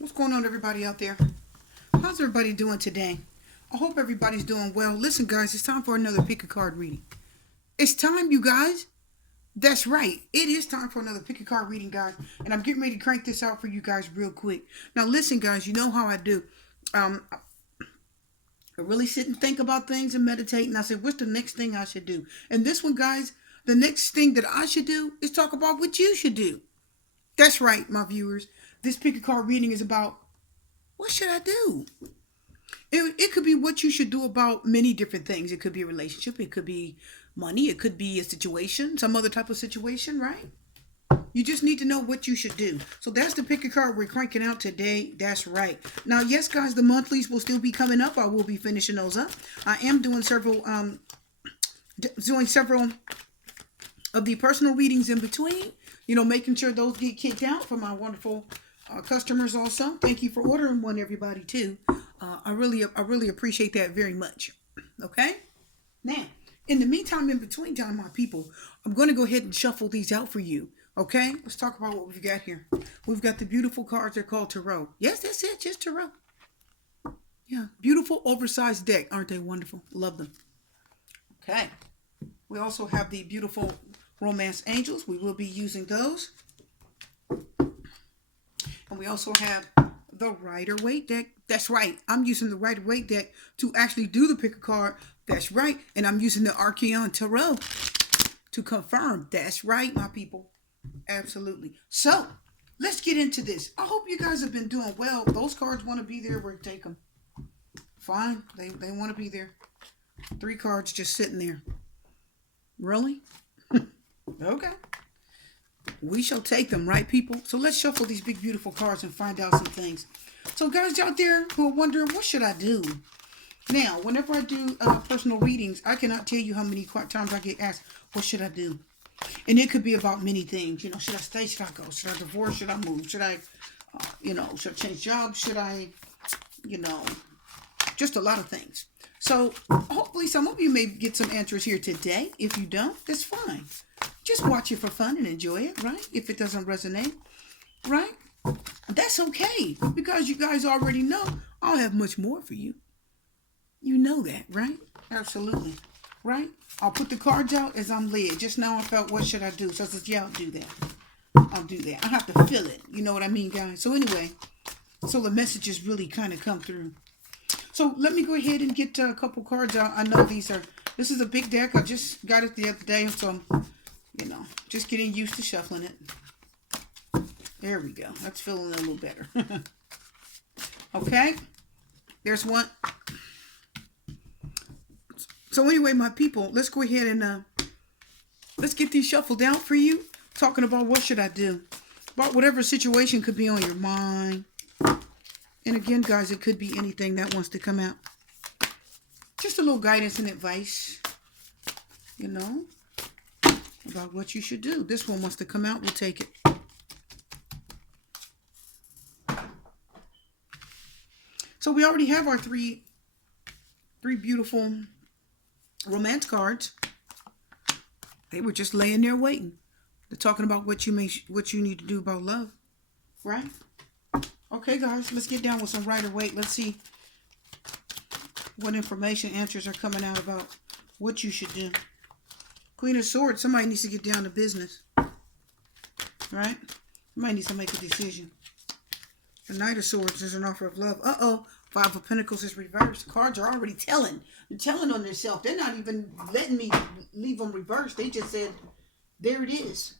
What's going on, everybody out there? How's everybody doing today? I hope everybody's doing well. Listen, guys, it's time for another pick a card reading. It's time, you guys. That's right. It is time for another pick a card reading, guys. And I'm getting ready to crank this out for you guys real quick. Now, listen, guys, you know how I do. I really sit and think about things and meditate. And I said, what's the next thing I should do? And this one, guys, the next thing that I should do is talk about what you should do. That's right, my viewers. This pick a card reading is about what should I do? It could be what you should do about many different things. It could be a relationship. It could be money. It could be a situation, some other type of situation, right? You just need to know what you should do. So that's the pick a card we're cranking out today. That's right. Now, yes, guys, the monthlies will still be coming up. I will be finishing those up. I am doing several of the personal readings in between. Making sure those get kicked out for my wonderful customers also. Thank you for ordering one, everybody, too. I really appreciate that very much. Okay? Now, in the meantime, in between time, my people, I'm going to go ahead and shuffle these out for you. Okay? Let's talk about what we've got here. We've got the beautiful cards. They're called Tarot. Yes, that's it. Just Tarot. Yeah. Beautiful, oversized deck. Aren't they wonderful? Love them. Okay. We also have the beautiful Romance Angels. We will be using those. And we also have the Rider-Waite deck. That's right. I'm using the Rider-Waite deck to actually do the pick a card. That's right. And I'm using the Archeon Tarot to confirm. That's right, my people. Absolutely. So, let's get into this. I hope you guys have been doing well. Those cards want to be there. We'll take them. Fine. They want to be there. 3 cards just sitting there. Really? Okay. We shall take them, right, people? So let's shuffle these big, beautiful cards and find out some things. So guys out there who are wondering, what should I do? Now, whenever I do personal readings, I cannot tell you how many times I get asked, what should I do? And it could be about many things. Should I stay? Should I go? Should I divorce? Should I move? Should I, should I change jobs? Should I, just a lot of things. So hopefully some of you may get some answers here today. If you don't, that's fine. Just watch it for fun and enjoy it, right? If it doesn't resonate, right? That's okay. Because you guys already know I'll have much more for you. You know that, right? Absolutely. Right? I'll put the cards out as I'm led. Just now I felt, what should I do? So I said, yeah, I'll do that. I'll do that. I have to feel it. You know what I mean, guys? So anyway, so the messages really kind of come through. So let me go ahead and get a couple cards out. I know this is a big deck. I just got it the other day. So, just getting used to shuffling it. There we go. That's feeling a little better. Okay. There's one. So anyway, my people, let's go ahead and let's get these shuffled out for you. Talking about what should I do? About whatever situation could be on your mind. And again, guys, it could be anything that wants to come out. Just a little guidance and advice, about what you should do. This one wants to come out. We'll take it. So we already have our three beautiful romance cards. They were just laying there waiting. They're talking about what you need to do about love, right? Okay, guys, let's get down with some Rider-Waite. Let's see what information, answers are coming out about what you should do. Queen of Swords, somebody needs to get down to business. Right? Somebody needs to make a decision. The Knight of Swords is an offer of love. Uh-oh. 5 of Pentacles is reversed. Cards are already telling. They're telling on themselves. They're not even letting me leave them reversed. They just said, there it is.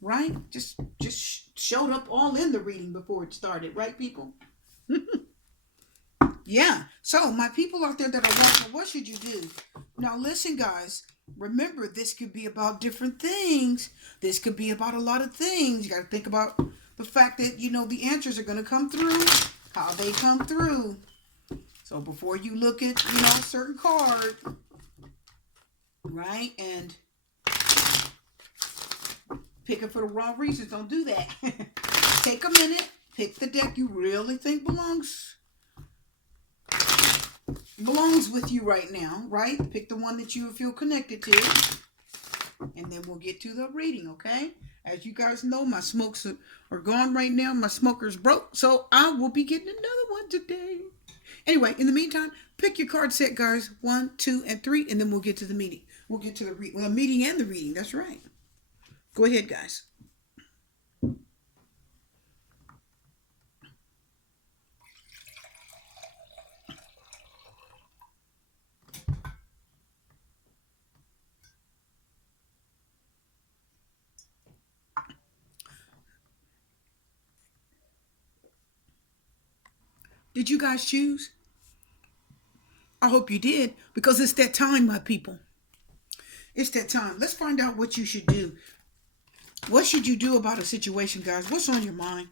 Right? Just showed up all in the reading before it started. Right, people? Yeah. So, my people out there that are watching, what should you do? Now, listen, guys. Remember, this could be about different things. This could be about a lot of things. You got to think about the fact that, the answers are going to come through. How they come through. So, before you look at, a certain card, right, and pick it for the wrong reasons, don't do that. Take a minute. Pick the deck you really think belongs with you right now, right? Pick the one that you feel connected to. And then we'll get to the reading, okay? As you guys know, my smokes are gone right now. My smoker's broke, so I will be getting another one today. Anyway, in the meantime, pick your card set, guys. 1, 2, and 3, and then we'll get to the meeting. We'll get to the meeting and the reading. That's right. Go ahead, guys. Did you guys choose? I hope you did, because it's that time, my people. It's that time. Let's find out what you should do. What should you do about a situation, guys? What's on your mind?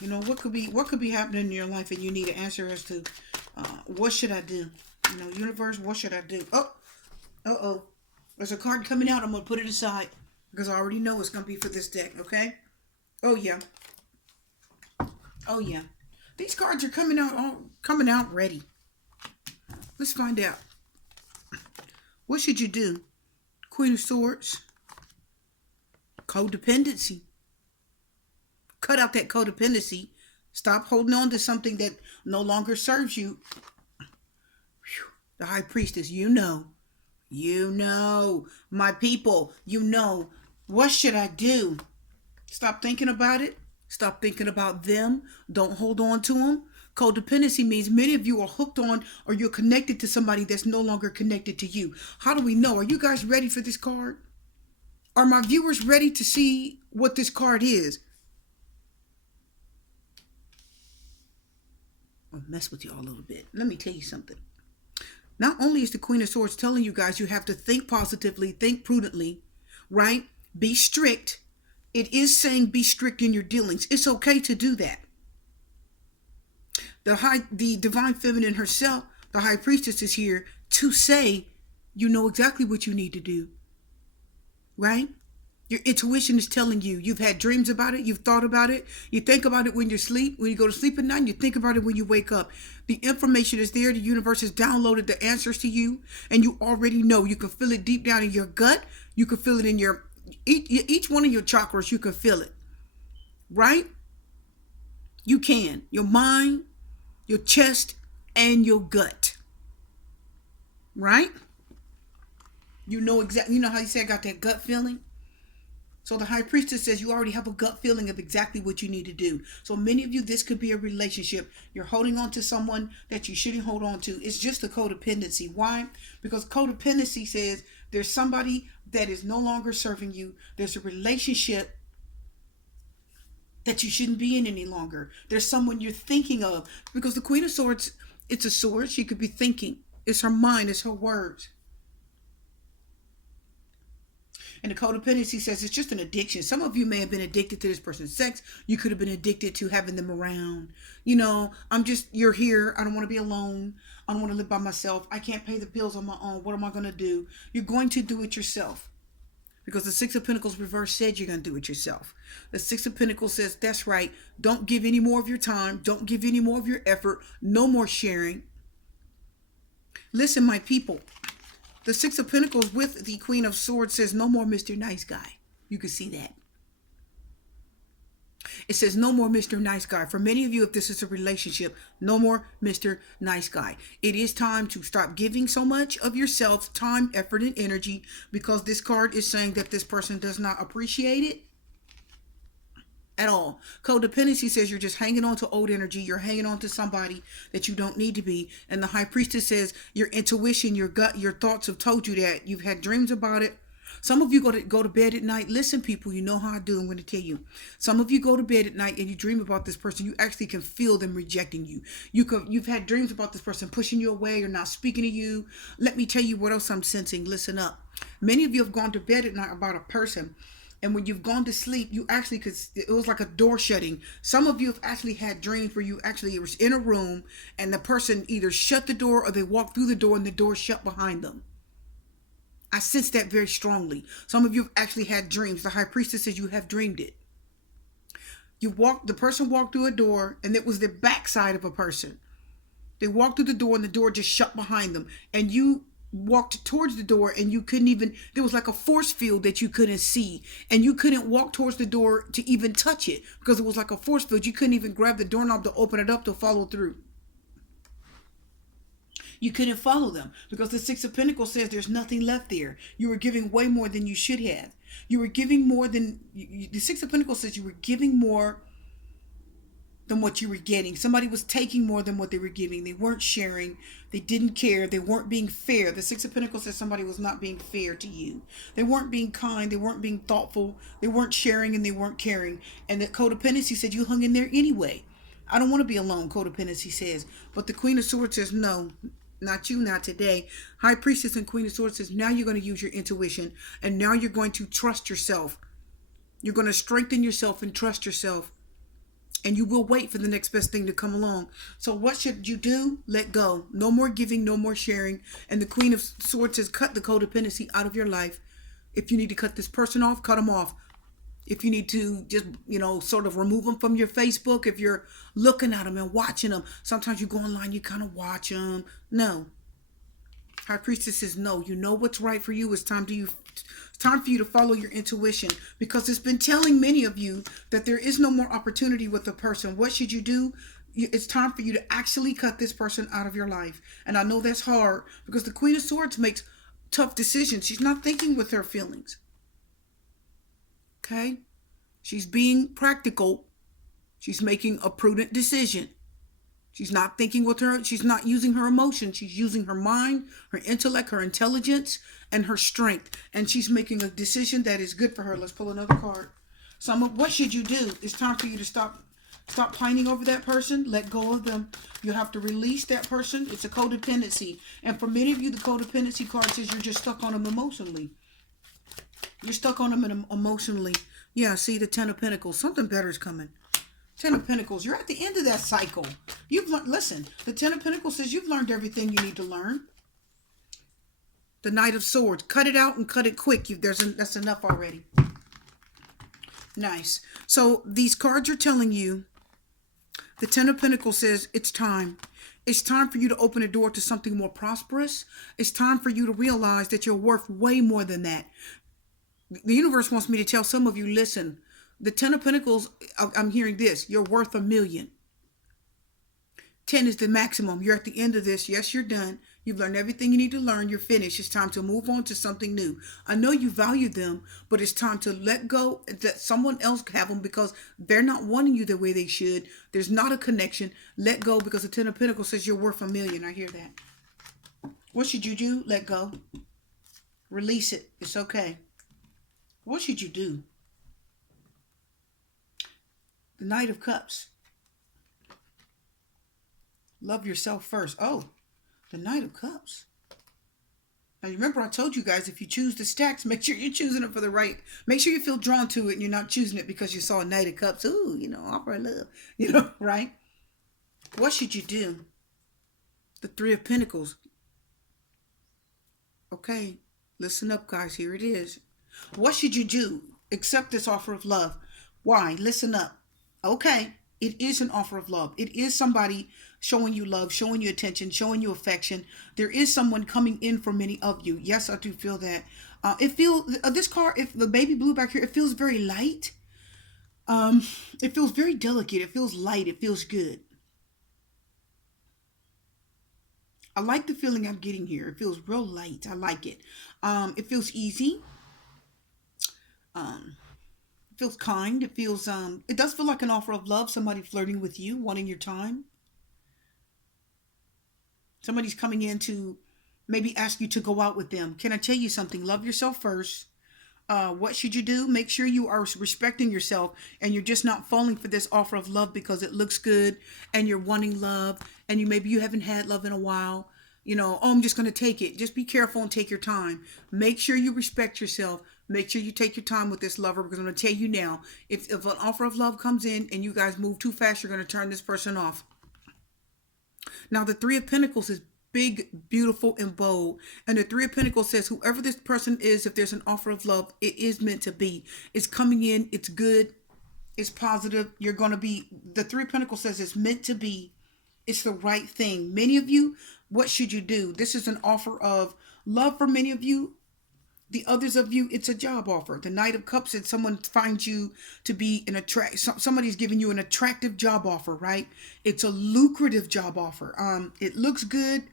You know, what could be happening in your life, and you need an answer as to what should I do? You know, universe, what should I do? Oh, there's a card coming out. I'm gonna put it aside because I already know it's gonna be for this deck. Okay. Oh yeah. Oh yeah. These cards are coming out ready. Let's find out. What should you do? Queen of Swords. Codependency. Cut out that codependency. Stop holding on to something that no longer serves you. Whew. The High Priestess, you know, my people, what should I do? Stop thinking about it. Stop thinking about them. Don't hold on to them. Codependency means many of you are hooked on, or you're connected to somebody that's no longer connected to you. How do we know? Are you guys ready for this card? Are my viewers ready to see what this card is? I'll mess with you all a little bit. Let me tell you something. Not only is the Queen of Swords telling you guys you have to think positively, think prudently, right? Be strict. It is saying be strict in your dealings. It's okay to do that. The Divine Feminine herself, the High Priestess, is here to say you know exactly what you need to do, right? Your intuition is telling you. You've had dreams about it. You've thought about it. You think about it when you sleep. When you go to sleep at night, you think about it when you wake up. The information is there. The universe has downloaded the answers to you, and you already know. You can feel it deep down in your gut. You can feel it in each one of your chakras. You can feel it, right? You can. Your mind, your chest, and your gut, right? You know exactly. You know how you say I got that gut feeling? So the High Priestess says you already have a gut feeling of exactly what you need to do. So many of you, this could be a relationship. You're holding on to someone that you shouldn't hold on to. It's just a codependency. Why? Because codependency says there's somebody that is no longer serving you. There's a relationship that you shouldn't be in any longer. There's someone you're thinking of. Because the Queen of Swords, it's a sword. She could be thinking. It's her mind. It's her words. And the codependency says it's just an addiction. Some of you may have been addicted to this person's sex. You could have been addicted to having them around. You know, you're here. I don't want to be alone. I don't want to live by myself. I can't pay the bills on my own. What am I going to do? You're going to do it yourself. Because the Six of Pentacles reverse said you're going to do it yourself. The Six of Pentacles says, that's right. Don't give any more of your time. Don't give any more of your effort. No more sharing. Listen, my people. The Six of Pentacles with the Queen of Swords says no more Mr. Nice Guy. You can see that. It says no more Mr. Nice Guy. For many of you, if this is a relationship, no more Mr. Nice Guy. It is time to stop giving so much of yourself, time, effort, and energy, because this card is saying that this person does not appreciate it at all. Codependency says you're just hanging on to old energy. You're hanging on to somebody that you don't need to be. And the High Priestess says your intuition, your gut, your thoughts have told you that. You've had dreams about it. Some of you go to bed at night. Listen, people, you know how I do. I'm going to tell you. Some of you go to bed at night and you dream about this person. You actually can feel them rejecting you. You've had dreams about this person pushing you away or not speaking to you. Let me tell you what else I'm sensing. Listen up. Many of you have gone to bed at night about a person. And when you've gone to sleep, you actually it was like a door shutting. Some of you have actually had dreams where you actually was in a room and the person either shut the door or they walked through the door and the door shut behind them. I sense that very strongly. Some of you have actually had dreams. The High Priestess says you have dreamed it. The person walked through a door and it was the backside of a person. They walked through the door and the door just shut behind them. And you walked towards the door and you couldn't even, there was like a force field that you couldn't see, and you couldn't walk towards the door to even touch it because it was like a force field. You couldn't even grab the doorknob to open it up to follow through. You couldn't follow them because the Six of Pentacles says there's nothing left there. You were giving way more than you should have. You were giving more than the Six of Pentacles says you were giving more than what you were getting. Somebody was taking more than what they were giving. They weren't sharing. They didn't care. They weren't being fair. The Six of Pentacles says somebody was not being fair to you. They weren't being kind. They weren't being thoughtful. They weren't sharing, and they weren't caring. And that codependency said you hung in there anyway. I don't want to be alone, codependency says. But the Queen of Swords says, no, not you, not today. High Priestess and Queen of Swords says, now you're going to use your intuition, and now you're going to trust yourself. You're going to strengthen yourself and trust yourself. And you will wait for the next best thing to come along. So what should you do? Let go. No more giving, no more sharing. And the Queen of Swords says, cut the codependency out of your life. If you need to cut this person off, cut them off. If you need to just, sort of remove them from your Facebook, if you're looking at them and watching them. Sometimes you go online, you kind of watch them. No. High Priestess says, no, you know what's right for you. It's time for you to follow your intuition, because it's been telling many of you that there is no more opportunity with the person. What should you do? It's time for you to actually cut this person out of your life. And I know that's hard because the Queen of Swords makes tough decisions. She's not thinking with her feelings. Okay? She's being practical. She's making a prudent decision. She's not thinking with her, she's not using her emotions. She's using her mind, her intellect, her intelligence, and her strength. And she's making a decision that is good for her. Let's pull another card. So what should you do? It's time for you to stop pining over that person. Let go of them. You have to release that person. It's a codependency. And for many of you, the codependency card says you're just stuck on them emotionally. You're stuck on them emotionally. Yeah, see the Ten of Pentacles. Something better is coming. Ten of Pentacles, you're at the end of that cycle. You've learned, listen, the Ten of Pentacles says you've learned everything you need to learn. The Knight of Swords, cut it out and cut it quick. That's enough already. Nice. So these cards are telling you, the Ten of Pentacles says it's time. It's time for you to open a door to something more prosperous. It's time for you to realize that you're worth way more than that. The universe wants me to tell some of you, listen, the Ten of Pentacles, I'm hearing this. You're worth $1 million. 10 is the maximum. You're at the end of this. Yes, you're done. You've learned everything you need to learn. You're finished. It's time to move on to something new. I know you value them, but it's time to let go, let someone else have them because they're not wanting you the way they should. There's not a connection. Let go, because the Ten of Pentacles says you're worth $1 million. I hear that. What should you do? Let go. Release it. It's okay. What should you do? The Knight of Cups. Love yourself first. Oh, the Knight of Cups. Now, remember I told you guys, if you choose the stacks, make sure you're choosing it for the right. Make sure you feel drawn to it and you're not choosing it because you saw a Knight of Cups. Ooh, offer of love. Right? What should you do? The Three of Pentacles. Okay, listen up, guys. Here it is. What should you do? Accept this offer of love. Why? Listen up. Okay, it is an offer of love. It is somebody showing you love, showing you attention, showing you affection. There is someone coming in for many of you. Yes, I do feel that. It feels, this card, if the baby blue back here, it feels very light. It feels very delicate. It feels light. It feels good. I like the feeling I'm getting here. It feels real light. I like it. It feels easy. It feels kind. It feels, it does feel like an offer of love. Somebody flirting with you, wanting your time. Somebody's coming in to maybe ask you to go out with them. Can I tell you something? Love yourself first. What should you do? Make sure you are respecting yourself and you're just not falling for this offer of love because it looks good and you're wanting love and maybe you haven't had love in a while. Oh, I'm just going to take it. Just be careful and take your time. Make sure you respect yourself. Make sure you take your time with this lover, because I'm going to tell you now, if an offer of love comes in and you guys move too fast, you're going to turn this person off. Now, the Three of Pentacles is big, beautiful, and bold. And the Three of Pentacles says whoever this person is, if there's an offer of love, it is meant to be. It's coming in. It's good. It's positive. You're going to be, the Three of Pentacles says it's meant to be. It's the right thing. Many of you, What should you do? This is an offer of love for many of you. The others of you, it's a job offer. The Knight of Cups, it's someone finds you to be an somebody's giving you an attractive job offer, right? It's a lucrative job offer. It looks good.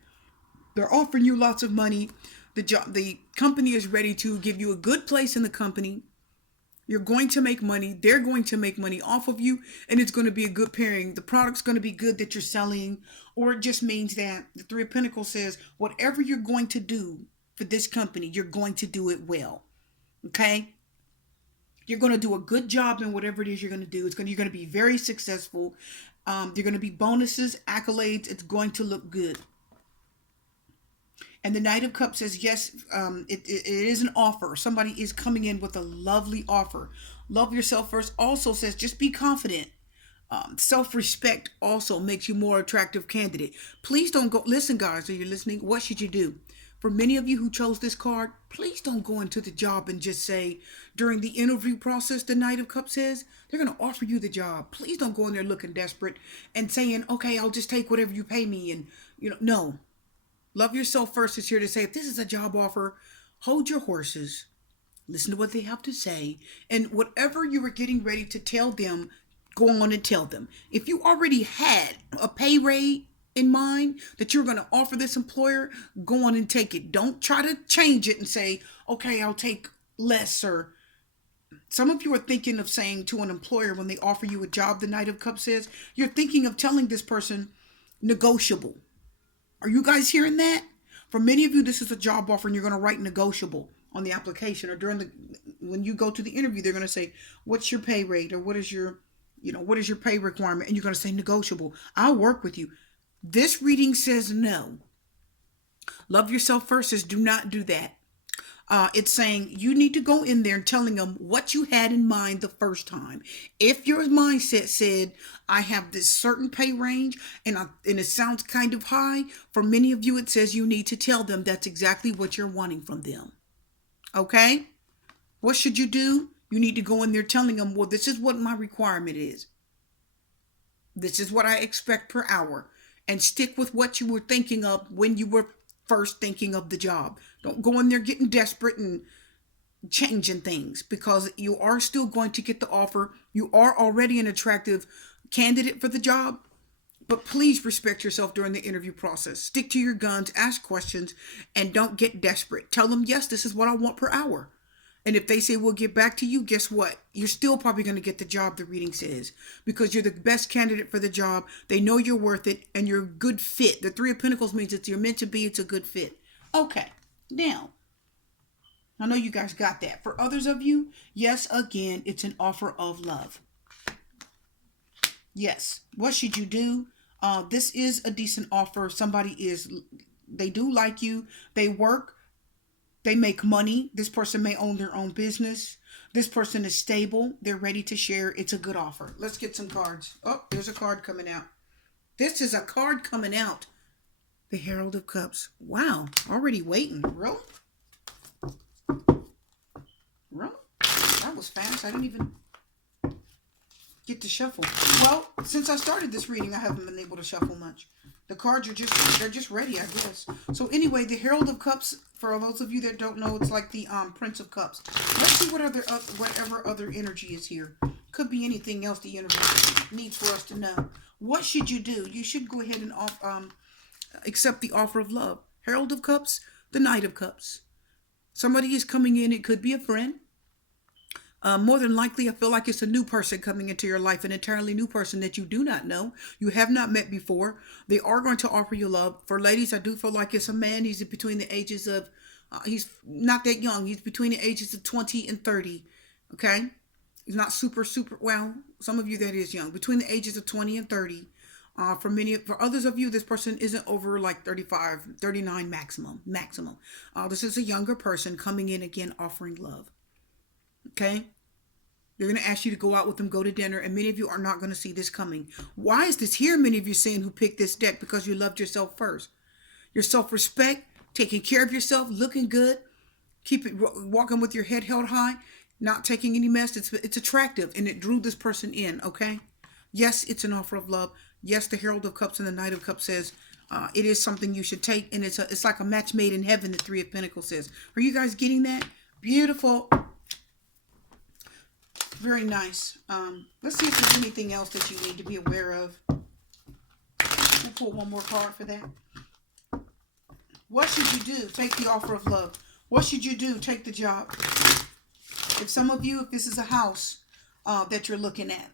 They're offering you lots of money. The company is ready to give you a good place in the company. You're going to make money. They're going to make money off of you, and it's going to be a good pairing. The product's going to be good that you're selling, or it just means that the Three of Pentacles says whatever you're going to do for this company, you're going to do it well. Okay? You're going to do a good job in whatever it is you're going to do. You're going to be very successful. You're going to be bonuses, accolades. It's going to look good. And the Knight of Cups says, yes, it is an offer. Somebody is coming in with a lovely offer. Love yourself first also says, just be confident. Self-respect also makes you more attractive candidate. Please don't go. Listen, guys, are you listening? What should you do? For many of you who chose this card, please don't go into the job and just say, during the interview process, the Knight of Cups says, they're going to offer you the job. Please don't go in there looking desperate and saying, okay, I'll just take whatever you pay me. And, no. Love yourself first is here to say, if this is a job offer, hold your horses, listen to what they have to say, and whatever you were getting ready to tell them, go on and tell them. If you already had a pay rate in mind that you're going to offer this employer, go on and take it. Don't try to change it and say, okay, I'll take less. Or some of you are thinking of saying to an employer when they offer you a job, the Knight of Cups says, you're thinking of telling this person negotiable. Are you guys hearing that? For many of you, this is a job offer and you're going to write negotiable on the application, or when you go to the interview, they're going to say, what's your pay rate, or what is your pay requirement? And you're going to say negotiable. I'll work with you. This reading says no. Love yourself first says do not do that. It's saying you need to go in there and telling them what you had in mind the first time. If your mindset said, I have this certain pay range and it sounds kind of high, for many of you, it says you need to tell them that's exactly what you're wanting from them. Okay? What should you do? You need to go in there telling them, well, this is what my requirement is. This is what I expect per hour. And stick with what you were thinking of when you were first thinking of the job. Don't go in there getting desperate and changing things, because you are still going to get the offer. You are already an attractive candidate for the job, but please respect yourself during the interview process. Stick to your guns, ask questions, and don't get desperate. Tell them, yes, this is what I want per hour. And if they say, we'll get back to you, guess what? You're still probably going to get the job, the reading says, because you're the best candidate for the job. They know you're worth it, and you're a good fit. The Three of Pentacles means that you're meant to be. It's a good fit. Okay, now, I know you guys got that. For others of you, yes, again, it's an offer of love. Yes, what should you do? This is a decent offer. They do like you. They work. They make money. This person may own their own business. This person is stable. They're ready to share. It's a good offer. Let's get some cards. Oh, there's a card coming out. This is a card coming out. The Herald of Cups. Wow, already waiting. Really? Really? That was fast. I didn't even get to shuffle. Well, since I started this reading, I haven't been able to shuffle much. The cards they're just ready, I guess. So anyway, the Herald of Cups, for those of you that don't know, it's like the Prince of Cups. Let's see whatever other energy is here. Could be anything else the universe needs for us to know. What should you do? You should go ahead and accept the offer of love. Herald of Cups, the Knight of Cups. Somebody is coming in. It could be a friend. More than likely, I feel like it's a new person coming into your life, an entirely new person that you do not know, you have not met before. They are going to offer you love. For ladies, I do feel like it's a man. He's between the ages of, he's not that young. He's between the ages of 20 and 30. Okay? He's not super, well, some of you that is young. Between the ages of 20 and 30. For others of you, this person isn't over like 35, 39 maximum. This is a younger person coming in again, offering love. Okay? They're going to ask you to go out with them, go to dinner, and many of you are not going to see this coming. Why is this here? Many of you saying who picked this deck, because you loved yourself first. Your self-respect, taking care of yourself, looking good, walking with your head held high, not taking any mess. It's attractive, and it drew this person in, okay? Yes, it's an offer of love. Yes, the Herald of Cups and the Knight of Cups says, It is something you should take, and it's like a match made in heaven. The Three of Pentacles says. Are you guys getting that? Beautiful. Very nice. Let's see if there's anything else that you need to be aware of. We'll pull one more card for that. What should you do? Take the offer of love. What should you do? Take the job. If some of you, if this is a house that you're looking at,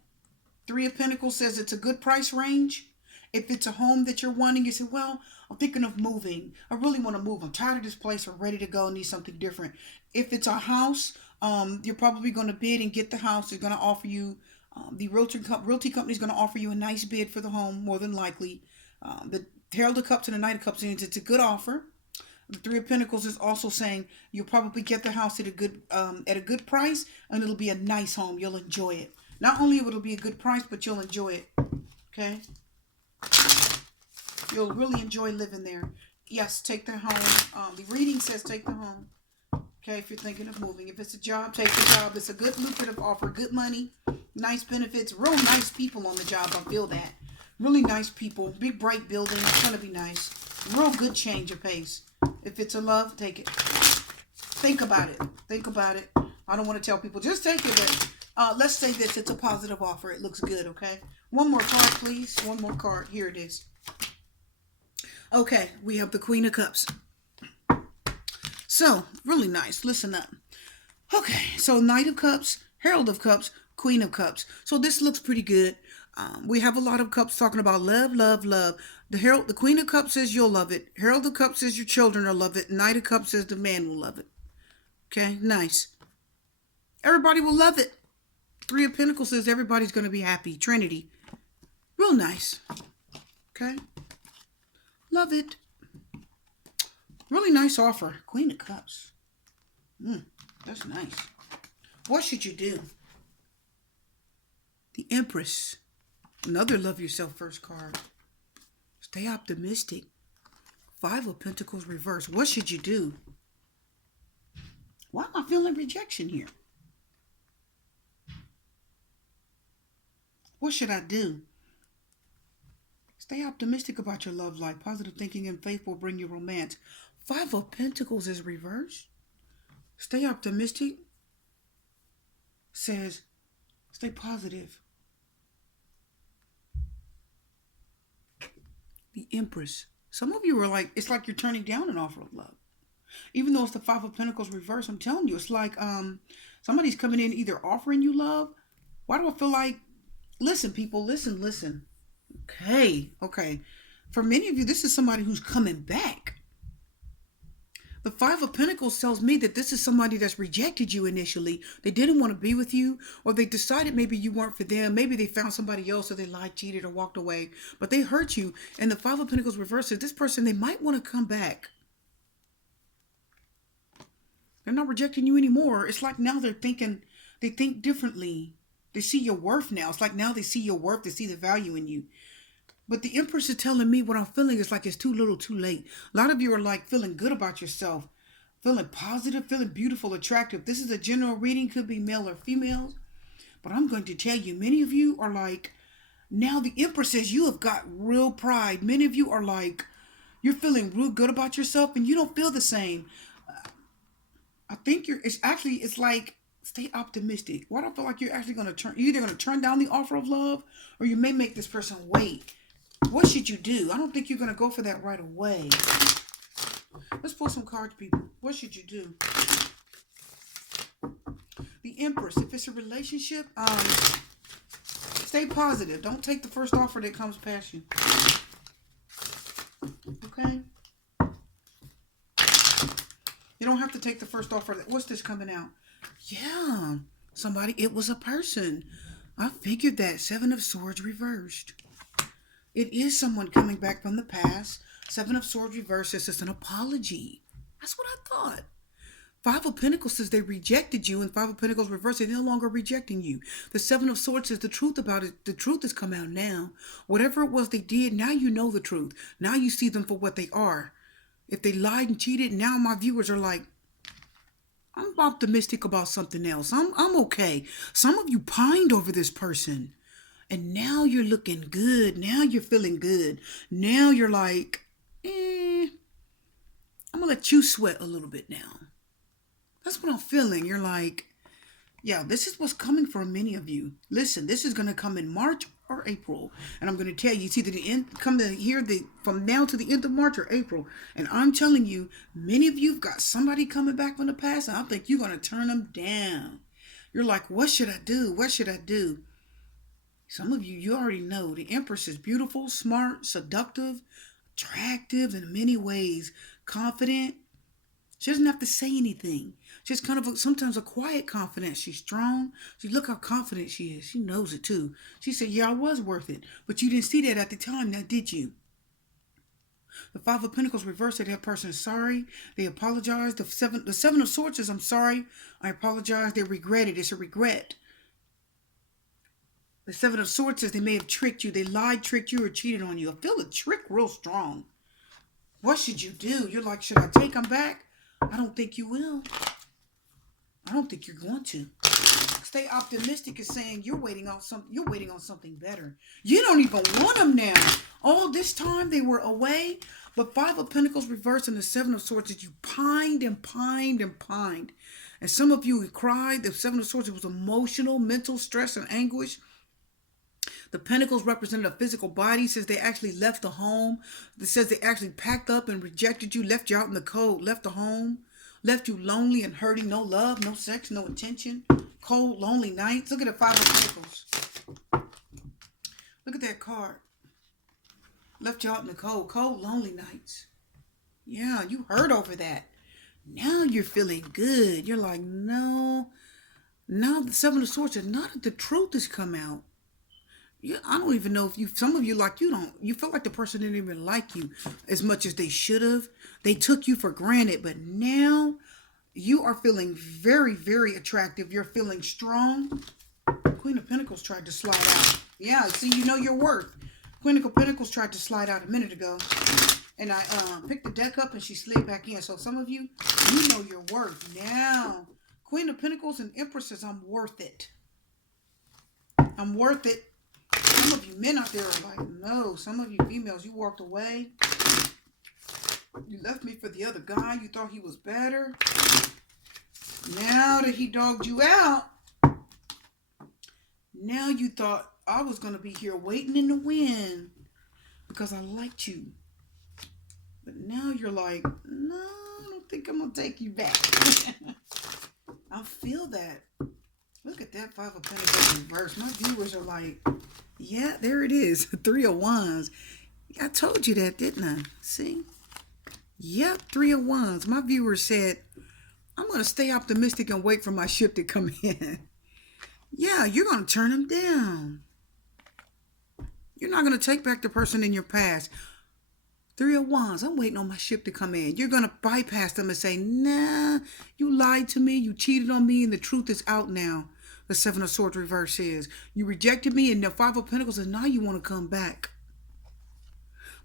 Three of Pentacles says it's a good price range. If it's a home that you're wanting, you say, well, I'm thinking of moving. I really want to move. I'm tired of this place. I'm ready to go. I need something different. If it's a house, you're probably going to bid and get the house. They're going to offer you, the realty company is going to offer you a nice bid for the home, more than likely. The Herald of Cups and the Knight of Cups, it's a good offer. The Three of Pentacles is also saying you'll probably get the house at a good price, and it'll be a nice home. You'll enjoy it. Not only will it be a good price, but you'll enjoy it. Okay? You'll really enjoy living there. Yes, take the home. The reading says take the home. Okay, if you're thinking of moving. If it's a job, take the job. It's a good lucrative offer. Good money. Nice benefits. Real nice people on the job. I feel that. Really nice people. Big, bright building. It's going to be nice. Real good change of pace. If it's a love, take it. Think about it. Think about it. I don't want to tell people, just take it. But let's say this. It's a positive offer. It looks good, okay? One more card, please. One more card. Here it is. Okay, we have the Queen of Cups. So, really nice. Listen up. Okay, so Knight of Cups, Herald of Cups, Queen of Cups. So this looks pretty good. We have a lot of cups talking about love, love, love. The Queen of Cups says you'll love it. Herald of Cups says your children will love it. Knight of Cups says the man will love it. Okay, nice. Everybody will love it. Three of Pentacles says everybody's going to be happy. Trinity. Real nice. Okay. Love it. Really nice offer. Queen of Cups. That's nice. What should you do? The Empress. Another love yourself first card. Stay optimistic. Five of Pentacles reverse. What should you do? Why am I feeling rejection here? What should I do? Stay optimistic about your love life. Positive thinking and faith will bring you romance. Five of Pentacles is reversed. Stay optimistic. Says, stay positive. The Empress. Some of you are like, it's like you're turning down an offer of love. Even though it's the Five of Pentacles reversed, I'm telling you, it's like somebody's coming in either offering you love. Why do I feel like, listen, people, listen. Okay. For many of you, this is somebody who's coming back. The Five of Pentacles tells me that this is somebody that's rejected you initially. They didn't want to be with you, or they decided maybe you weren't for them. Maybe they found somebody else, or they lied, cheated, or walked away. But they hurt you. And the Five of Pentacles reverses this person, they might want to come back. They're not rejecting you anymore. It's like now they think differently. They see your worth now. It's like now they see your worth. They see the value in you. But the Empress is telling me what I'm feeling is like it's too little, too late. A lot of you are like feeling good about yourself, feeling positive, feeling beautiful, attractive. This is a general reading, could be male or female. But I'm going to tell you, many of you are like, now the Empress says you have got real pride. Many of you are like, you're feeling real good about yourself and you don't feel the same. I think it's like, stay optimistic. Why do I feel like you're actually you're either going to turn down the offer of love, or you may make this person wait. What should you do? I don't think you're going to go for that right away. Let's pull some cards, people. What should you do? The Empress. If it's a relationship, stay positive. Don't take the first offer that comes past you. Okay? You don't have to take the first offer. What's this coming out? Yeah. Somebody, it was a person. I figured that. Seven of Swords reversed. It is someone coming back from the past. Seven of Swords reversed. This is an apology. That's what I thought. Five of Pentacles says they rejected you, and Five of Pentacles reversed. They're no longer rejecting you. The Seven of Swords says the truth about it. The truth has come out now. Whatever it was they did, now you know the truth. Now you see them for what they are. If they lied and cheated, now my viewers are like, I'm optimistic about something else. I'm okay. Some of you pined over this person. And now you're looking good. Now you're feeling good. Now you're like, I'm going to let you sweat a little bit now. That's what I'm feeling. You're like, yeah, this is what's coming for many of you. Listen, this is going to come in March or April. And I'm going to tell you, it's either the end, come to here from now to the end of March or April. And I'm telling you, many of you have got somebody coming back from the past. And I think you're going to turn them down. You're like, what should I do? What should I do? Some of you, you already know the Empress is beautiful, smart, seductive, attractive in many ways, confident. She doesn't have to say anything. She's kind of sometimes a quiet confidence. She's strong. See, look how confident she is. She knows it too. She said, yeah, I was worth it. But you didn't see that at the time, now did you? The Five of Pentacles reversed that that person is sorry. They apologize. The Seven of Swords says, I'm sorry. I apologize. They regret it. It's a regret. The Seven of Swords says they may have tricked you. They lied, tricked you, or cheated on you. I feel the trick real strong. What should you do? You're like, should I take them back? I don't think you will. I don't think you're going to. Stay optimistic is saying you're waiting on something better. You don't even want them now. All this time they were away. But Five of Pentacles reversed and the Seven of Swords that you pined and pined and pined. And some of you cried. The Seven of Swords, it was emotional, mental stress and anguish. The Pentacles represented a physical body. Says they actually left the home. It says they actually packed up and rejected you, left you out in the cold, left the home, left you lonely and hurting. No love, no sex, no attention. Cold, lonely nights. Look at the Five of Pentacles. Look at that card. Left you out in the cold, cold, lonely nights. Yeah, you hurt over that. Now you're feeling good. You're like, no. Now the Seven of Swords is not that the truth has come out. Yeah, I don't even know if some of you like you feel like the person didn't even like you as much as they should have. They took you for granted, but now you are feeling very, very attractive. You're feeling strong. Queen of Pentacles tried to slide out. Yeah, see, you know your worth. Queen of Pentacles tried to slide out a minute ago. And I picked the deck up and she slid back in. So some of you, you know your worth. Now, Queen of Pentacles and Empress says, I'm worth it. I'm worth it. Some of you men out there are like, no. Some of you females, you walked away. You left me for the other guy. You thought he was better. Now that he dogged you out, now you thought I was going to be here waiting in the wind because I liked you. But now you're like, no, I don't think I'm going to take you back. I feel that. Look at that Five of Pentacles reverse. My viewers are like, yeah, there it is. Three of Wands. I told you that, didn't I? See? Yep, Three of Wands. My viewers said, I'm going to stay optimistic and wait for my ship to come in. Yeah, you're going to turn them down. You're not going to take back the person in your past. Three of Wands. I'm waiting on my ship to come in. You're going to bypass them and say, nah, you lied to me. You cheated on me and the truth is out now. The Seven of Swords reverse is. You rejected me and the Five of Pentacles and now you want to come back.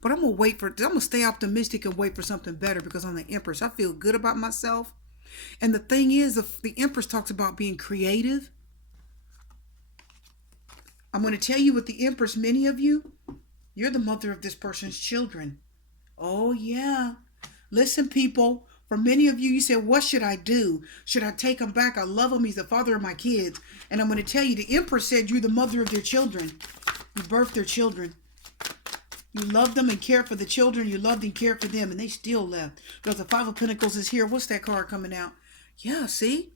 But I'm going to stay optimistic and wait for something better because I'm the Empress. I feel good about myself. And the thing is, the Empress talks about being creative. I'm going to tell you with the Empress, many of you, you're the mother of this person's children. Oh, yeah. Listen, people, for many of you, you said, what should I do? Should I take him back? I love him. He's the father of my kids. And I'm going to tell you, the Empress said you're the mother of their children. You birthed their children. You loved them and cared for the children. You loved and cared for them, and they still left. Because the Five of Pentacles is here. What's that card coming out? Yeah, see?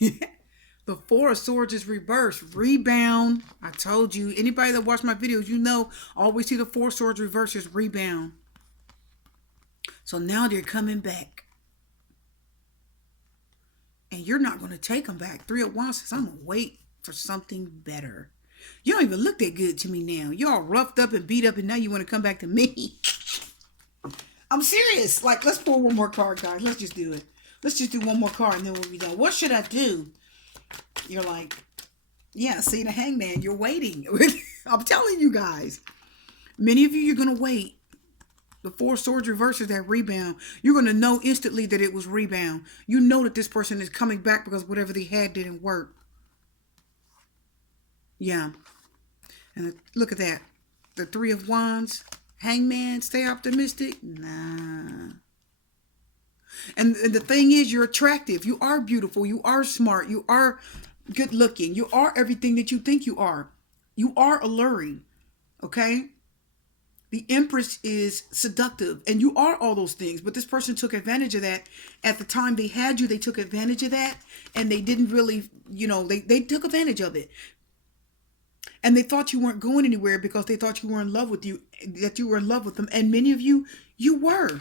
The Four of Swords is reversed. Rebound. I told you. Anybody that watched my videos, you know, I always see the Four of Swords reversed is rebound. So now they're coming back. And you're not going to take them back. Three of Wands says, I'm going to wait for something better. You don't even look that good to me now. You're all roughed up and beat up and now you want to come back to me. I'm serious. Like, let's pull one more card, guys. Let's just do it. Let's just do one more card and then we'll be done. What should I do? You're like, yeah, see the Hangman. You're waiting. I'm telling you guys. Many of you, you're going to wait. The Four of Swords reverses that rebound. You're going to know instantly that it was rebound. You know that this person is coming back because whatever they had didn't work. Yeah. And look at that. The Three of Wands. Hangman, stay optimistic. Nah. And the thing is, you're attractive. You are beautiful. You are smart. You are good looking. You are everything that you think you are. You are alluring. Okay? The Empress is seductive. And you are all those things. But this person took advantage of that. At the time they had you, they took advantage of that. And they didn't really, they took advantage of it. And they thought you weren't going anywhere because they thought you were in love with you, that you were in love with them. And many of you, you were.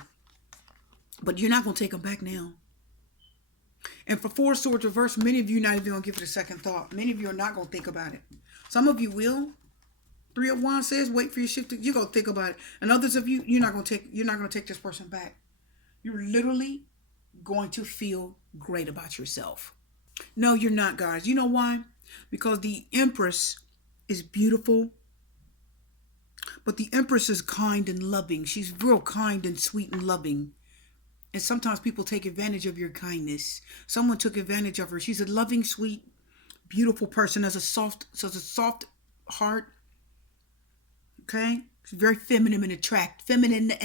But you're not going to take them back now. And for Four Swords reverse, many of you not even going to give it a second thought. Many of you are not going to think about it. Some of you will. Three of Wands says, wait for your shift. You're going to think about it. And others of you, you're not going to take this person back. You're literally going to feel great about yourself. No, you're not, guys. You know why? Because the Empress is beautiful. But the Empress is kind and loving. She's real kind and sweet and loving. And sometimes people take advantage of your kindness. Someone took advantage of her. She's a loving, sweet, beautiful person. Has a soft heart. Okay? She's very feminine and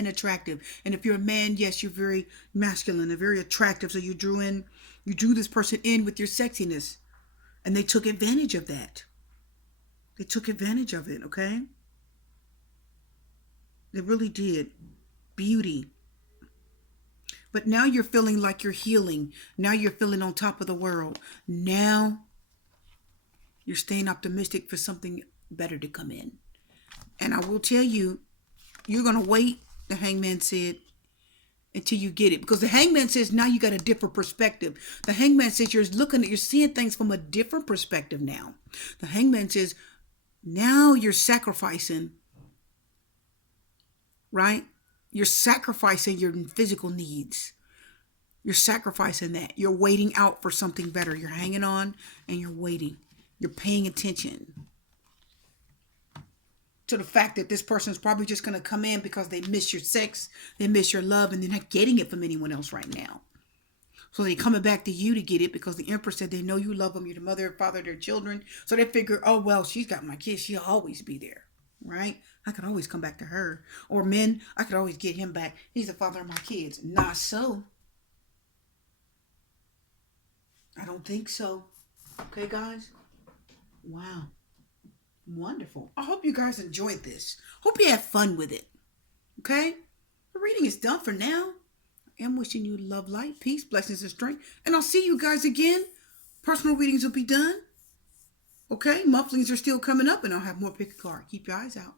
attractive. And if you're a man, yes, you're very masculine and very attractive. So you drew this person in with your sexiness. And they took advantage of that. They took advantage of it, okay? They really did. Beauty. But now you're feeling like you're healing. Now you're feeling on top of the world. Now you're staying optimistic for something better to come in. And I will tell you, you're going to wait, the Hangman said, until you get it. Because the Hangman says now you got a different perspective. The Hangman says you're seeing things from a different perspective now. The Hangman says now you're sacrificing, right? You're sacrificing your physical needs. You're sacrificing that. You're waiting out for something better. You're hanging on and you're waiting. You're paying attention to the fact that this person is probably just going to come in because they miss your sex, they miss your love, and they're not getting it from anyone else right now. So they're coming back to you to get it because the Empress said they know you love them. You're the mother and father of their children. So they figure, oh, well, she's got my kids. She'll always be there, right? I could always come back to her. Or men, I could always get him back. He's the father of my kids. Not so. I don't think so. Okay, guys? Wow. Wonderful. I hope you guys enjoyed this. Hope you had fun with it. Okay? The reading is done for now. I am wishing you love, light, peace, blessings, and strength. And I'll see you guys again. Personal readings will be done. Okay? Monthlies are still coming up, and I'll have more pick a card. Keep your eyes out.